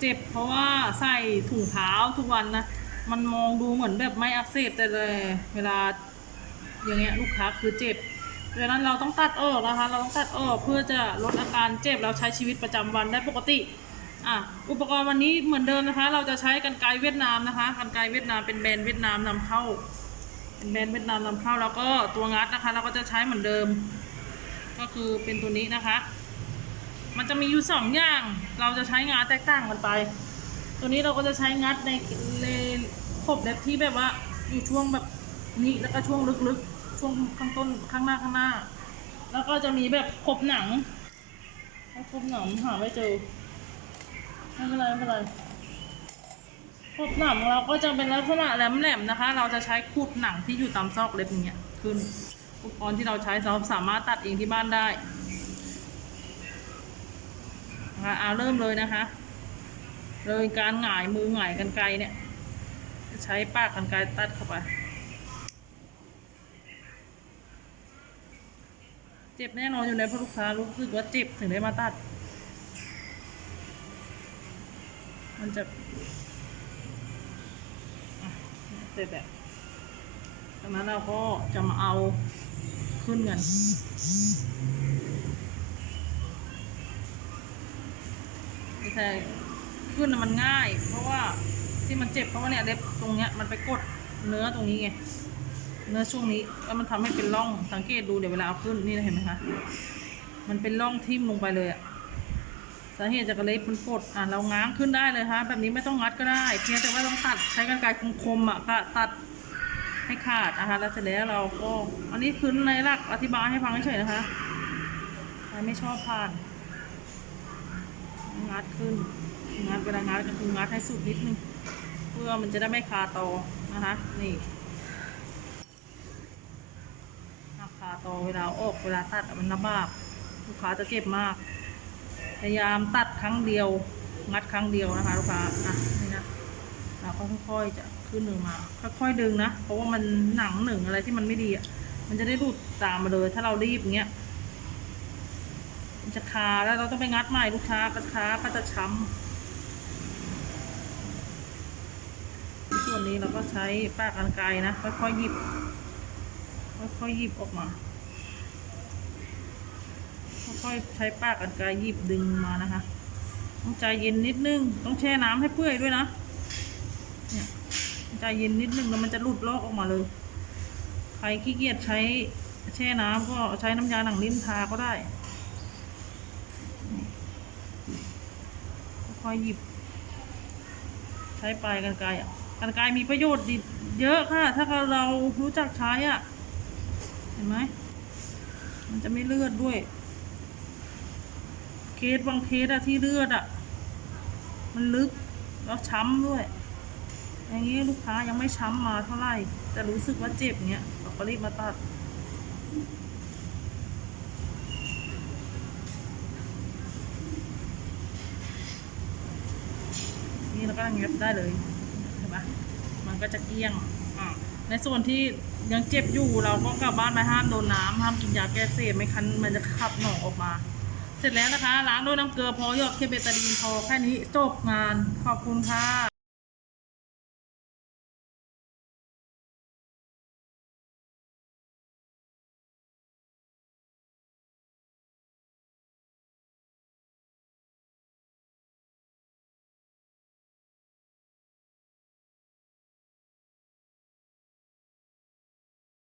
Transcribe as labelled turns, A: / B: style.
A: เจ็บเพราะว่าใส่ถุงเท้าทุกวันนะ มันมองดูเหมือนแบบไม่อักเสบแต่เลย เวลาอย่างเงี้ยลูกค้าคือเจ็บดังนั้นเราต้องตัดออกนะคะ เราต้องตัดออกเพื่อจะลดอาการเจ็บแล้วใช้ชีวิตประจำวันได้ปกติอะอุปกรณ์วันนี้เหมือนเดิมนะคะ เราจะใช้กันไกเวียดนามนะคะกันไกเวียดนามเป็นแบรนด์เวียดนามนำเข้า เป็นแบรนด์เวียดนามนำเข้าแล้วก็ตัวงัดนะคะ เราก็จะใช้เหมือนเดิม ก็คือเป็นตัวนี้นะคะ มันจะมีอยู่สองอย่าง เราจะใช้งานแตกต่างกันไป ตัวนี้เราก็จะใช้งัดในในขบเล็บที่แบบว่าอยู่ช่วงแบบนี้แล้วก็ช่วงลึกๆ ช่วงข้างต้นข้างหน้าข้างหน้า แล้วก็จะมีแบบขบหนังถ้าขบหนังหาไม่เจอไม่เป็นไรไม่เป็นไรขบหนังเราก็จะเป็นลักษณะแหลมๆนะคะ เราจะใช้ขูดหนังที่อยู่ตามซอกเล็บอย่างเงี้ยขึ้นอุปกรณ์ที่เราใช้เราสามารถตัดเองที่บ้านได้ นะคะเอาเริ่มเลยนะคะ เลยการหงายมือหงายกันไกลเนี่ย ใช้ปากกันไกลตัดเข้าไป เจ็บแน่นอนอยู่แล้วเพราะลูกค้ารู้สึกว่าเจ็บถึงได้มาตัด มันจะเจ็บแบบดังนั้นเราก็จะมาเอาขึ้นกันไม่ ใช่ขึ้นมันง่าย เพราะว่าที่มันเจ็บเพราะว่าเนี่ยเล็บตรงเนี้ยมันไปกดเนื้อตรงนี้ไงเนื้อช่วงนี้แล้วมันทำให้เป็นร่องสังเกตดูเดี๋ยวเวลาเอาขึ้นนี่นะเห็นไหมคะมันเป็นร่องทิ่มลงไปเลยอะสาเหตุจากกระเล็บมันกดอะเราง้างขึ้นได้เลยค่ะแบบนี้ไม่ต้องงัดก็ได้ เพียงแต่ว่าต้องตัดใช้กรรไกรคมๆอะค่ะตัดให้ขาดนะคะแล้วเสร็จแล้วเราก็อันนี้คือในหลักอธิบายให้ฟังเฉยๆนะคะใครไม่ชอบผ่าน งัดขึ้น งัดเวลางัดก็คืองัดให้สุดนิดนึง เพื่อมันจะได้ไม่คาตอนะคะ นี่ราคาต่อเวลาออกเวลาตัดมันลำบากลูกค้าจะเจ็บมาก พยายามตัดครั้งเดียว งัดครั้งเดียวนะคะลูกค้าอะนี่นะเราก็ค่อยๆจะขึ้นหนึ่งมา ค่อยๆดึงนะ เพราะว่ามันหนังหนึ่งอะไรที่มันไม่ดีอะ มันจะได้หลุดตามมาเลย ถ้าเรารีบอย่างเงี้ย มันจะคาแล้วเราต้องไปงัดใหม่ลูกค้าก็ค้าก็จะช้ำส่วนนี้เราก็ใช้ปากกรรไกนะค่อยๆหยิบค่อยๆหยิบออกมาค่อยๆใช้ปากกันไกหยิบดึงมานะคะต้องใจเย็นนิดนึง ต้องแช่น้ำให้เปื่อยด้วยนะเนี่ยใจเย็นนิดนึงแล้วมันจะหลุดลอกออกมาเลย ใครขี้เกียจใช้แช่น้ำก็ใช้น้ำยาหนังลิ้นทาก็ได้ คอยหยิบ ใช้ปลายกันไกรอะกันไกรมีประโยชน์ดีเยอะค่ะ ถ้าเรารู้จักใช้อะ เห็นไหม มันจะไม่เลือดด้วย เคสบางเคสอะที่เลือดอะมันลึกแล้วช้ำด้วย อย่างนี้ลูกค้ายังไม่ช้ำมาเท่าไหร่ แต่รู้สึกว่าเจ็บเนี้ยเราก็รีบมาตัด นี่เราก็งับได้เลยเห็นไหมมันก็จะเกลี้ยงอะในส่วนที่ยังเจ็บอยู่เราก็กลับบ้านไปห้ามโดนน้ำห้ามกินยาแก้เสพไม่คันมันจะขับหนองออกมา เสร็จแล้วนะคะล้างด้วยน้ำเกลือพอหยอดเคเบตาดีนพอแค่นี้จบงานขอบคุณค่ะ